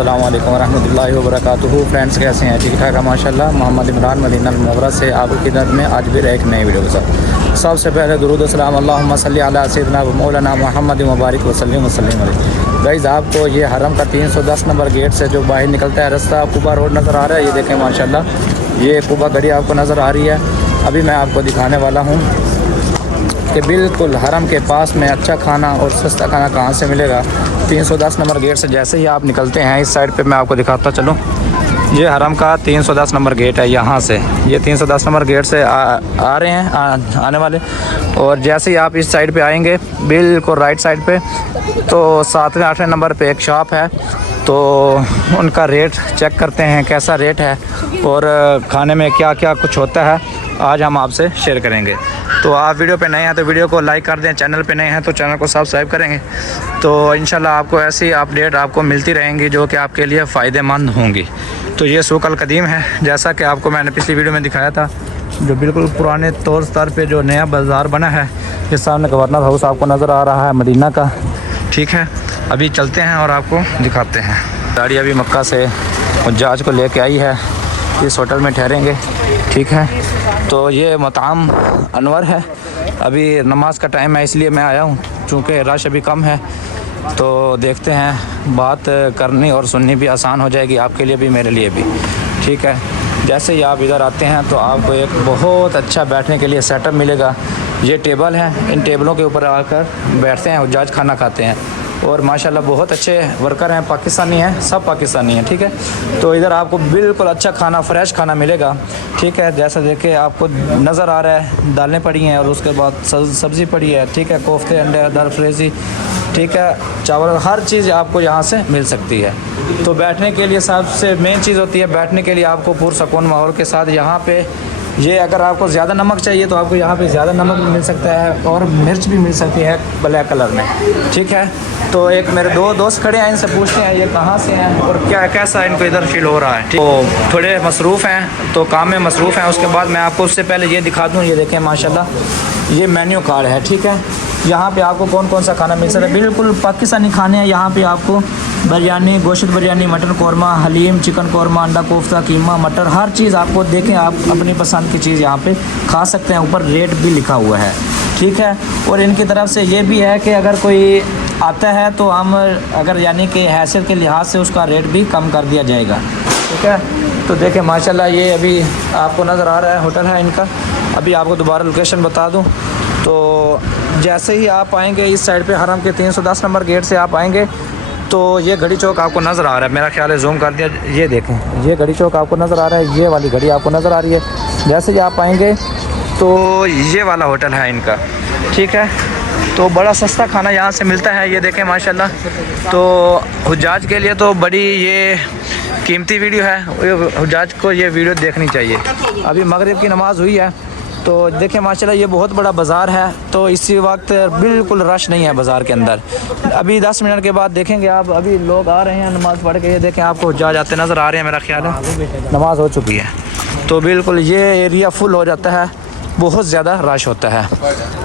अस्सलाम वालेकुम रहमतुल्लाहि व बरकातुहू। फ्रेंड्स कैसे हैं? ठीक ठाक है माशाल्लाह। मोहम्मद इमरान मदीना मुनव्वरा से आपकी खिदमत में आज भी एक नई वीडियो के साथ। सबसे पहले दुरूद सलाम अल्लाहुम्मा सल्ली अला सय्यिदिना व मौलाना मुहम्मद मुबारक वसल्लम वसल्लम अलैहि। गाइस आपको ये हरम का 310 नंबर गेट से जो बाहर निकलता है रास्ता कुबा रोड नज़र आ रहा है। ये देखें माशाल्लाह, ये कुबा गली आपको नज़र आ रही है। अभी मैं आपको दिखाने वाला हूँ कि बिल्कुल हरम के पास में अच्छा खाना और सस्ता खाना कहाँ से मिलेगा। 310 नंबर गेट से जैसे ही आप निकलते हैं इस साइड पे मैं आपको दिखाता चलूँ। ये हरम का 310 नंबर गेट है। यहाँ से ये 310 नंबर गेट से आ रहे हैं आने वाले, और जैसे ही आप इस साइड पे आएंगे बिल्कुल राइट साइड पे तो 7वें 8वें नंबर पे एक शॉप है। तो उनका रेट चेक करते हैं कैसा रेट है और खाने में क्या क्या कुछ होता है आज हम आपसे शेयर करेंगे। तो आप वीडियो पे नए हैं तो वीडियो को लाइक कर दें, चैनल पे नए हैं तो चैनल को सब्सक्राइब करेंगे। तो इंशाल्लाह आपको ऐसी अपडेट आपको मिलती रहेंगी जो कि आपके लिए फ़ायदेमंद होंगी। तो ये सूक़ अल कदीम है, जैसा कि आपको मैंने पिछली वीडियो में दिखाया था, जो बिल्कुल पुराने तौर स्तर पे जो नया बाज़ार बना है। ये सामने गवर्नर हाउस आपको नज़र आ रहा है मदीना का। ठीक है, अभी चलते हैं और आपको दिखाते हैं। गाड़ी अभी मक्का से हुज्जाज को लेके आई है, इस होटल में ठहरेंगे। ठीक है, तो ये मताम अनवर है। अभी नमाज का टाइम है इसलिए मैं आया हूँ, चूँकि रश अभी कम है। तो देखते हैं, बात करनी और सुननी भी आसान हो जाएगी आपके लिए भी मेरे लिए भी। ठीक है, जैसे ही आप इधर आते हैं तो आपको एक बहुत अच्छा बैठने के लिए सेटअप मिलेगा। ये टेबल है, इन टेबलों के ऊपर आकर बैठते हैं, हुज्जाज खाना खाते हैं। और माशाल्लाह बहुत अच्छे वर्कर हैं, पाकिस्तानी हैं, सब पाकिस्तानी हैं। ठीक है, तो इधर आपको बिल्कुल अच्छा खाना, फ्रेश खाना मिलेगा। ठीक है, जैसा देखे आपको नज़र आ रहा है, दालें पड़ी हैं और उसके बाद सब्ज़ी पड़ी है। ठीक है, कोफ्ते, अंडे, दर फ्रेज़ी, ठीक है, चावल, हर चीज़ आपको यहाँ से मिल सकती है। तो बैठने के लिए सबसे मेन चीज़ होती है, बैठने के लिए आपको पुरसकून माहौल के साथ यहाँ पे ये, अगर आपको ज़्यादा नमक चाहिए तो आपको यहाँ पे ज़्यादा नमक भी मिल सकता है और मिर्च भी मिल सकती है ब्लैक कलर में। ठीक है, तो एक मेरे दो दोस्त खड़े हैं, इनसे पूछते हैं ये कहाँ से हैं और क्या कैसा इनको इधर फील हो रहा है। तो थोड़े मसरूफ़ हैं, तो काम में मसरूफ़ हैं। उसके बाद मैं आपको उससे पहले ये दिखा दूँ। ये देखें माशाल्लाह, ये मेन्यू कार्ड है। ठीक है, यहाँ पे आपको कौन कौन सा खाना मिल सकता है। बिल्कुल पाकिस्तानी खाने हैं। यहाँ पे आपको बिरयानी, गोश्त बिरयानी, मटन कौरमा, हलीम, चिकन कौरमा, अंडा कोफ्ता, कीमा, मटर, हर चीज़ आपको देखें, आप अपनी पसंद की चीज़ यहाँ पे खा सकते हैं। ऊपर रेट भी लिखा हुआ है। ठीक है, और इनकी तरफ से ये भी है कि अगर कोई आता है तो हम अगर यानी कि हैसियत के लिहाज से उसका रेट भी कम कर दिया जाएगा। ठीक है, तो देखें माशाल्लाह, ये अभी आपको नज़र आ रहा है होटल है इनका। अभी आपको दोबारा लोकेशन बता दूँ तो जैसे ही आप आएंगे इस साइड पे हरम के 310 नंबर गेट से आप आएंगे तो ये घड़ी चौक आपको नज़र आ रहा है। मेरा ख्याल है जूम कर दिया, ये देखें, ये घड़ी चौक आपको नज़र आ रहा है, ये वाली घड़ी आपको नज़र आ रही है। जैसे ही आप आएंगे तो ये वाला होटल है इनका। ठीक है, तो बड़ा सस्ता खाना यहाँ से मिलता है। ये देखें माशाल्लाह, तो हुज्जाज के लिए तो बड़ी ये कीमती वीडियो है, हुज्जाज को ये वीडियो देखनी चाहिए। अभी मगरिब की नमाज़ हुई है तो देखें माशाल्लाह, ये बहुत बड़ा बाज़ार है। तो इसी वक्त बिल्कुल रश नहीं है बाज़ार के अंदर। अभी 10 मिनट के बाद देखेंगे आप, अभी लोग आ रहे हैं नमाज़ पढ़ के। ये देखें आपको हुज्जाज आते नज़र आ रहे हैं। मेरा ख्याल है नमाज़ हो चुकी है तो बिल्कुल ये एरिया फुल हो जाता है, बहुत ज़्यादा रश होता है।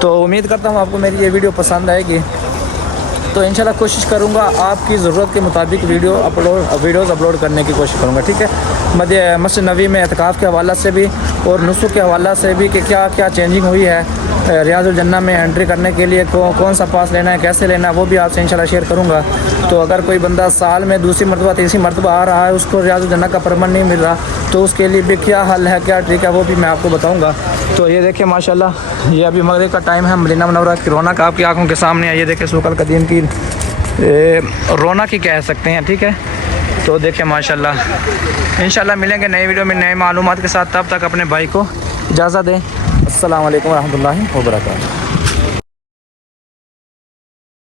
तो उम्मीद करता हूँ आपको मेरी ये वीडियो पसंद आएगी। तो इंशाल्लाह कोशिश करूँगा आपकी ज़रूरत के मुताबिक वीडियोज़ अपलोड करने की कोशिश करूँगा। ठीक है, मस्जिद नबी में एतकाफ़ के हवाला से भी और नुस्ख़ के हवाला से भी कि क्या क्या चेंजिंग हुई है। रियाज़ुल जन्नह में एंट्री करने के लिए कौन सा पास लेना है, कैसे लेना है, वो भी आपसे इंशाल्लाह शेयर करूँगा। तो अगर कोई बंदा साल में दूसरी मरतबा तीसरी मरतबा आ रहा है, उसको रियाज़ुल जन्नह का परमिट नहीं मिल रहा, तो उसके लिए भी क्या हल है, क्या ट्रिक है, वो भी मैं आपको बताऊँगा। तो ये देखिए माशाल्लाह, ये अभी मगरिब का टाइम है। मदीना मुनव्वरा की रौनक आपकी आंखों के सामने है। ये देखिए सूक़ अल कदीम की रौनक ही कह सकते हैं। ठीक है, तो देखिए माशाल्लाह, इंशाल्लाह मिलेंगे नई वीडियो में नए मालूमात के साथ। तब तक अपने भाई को इजाज़त दें। अस्सलाम वालेकुम रहमतुल्लाहि व बरकातुहू।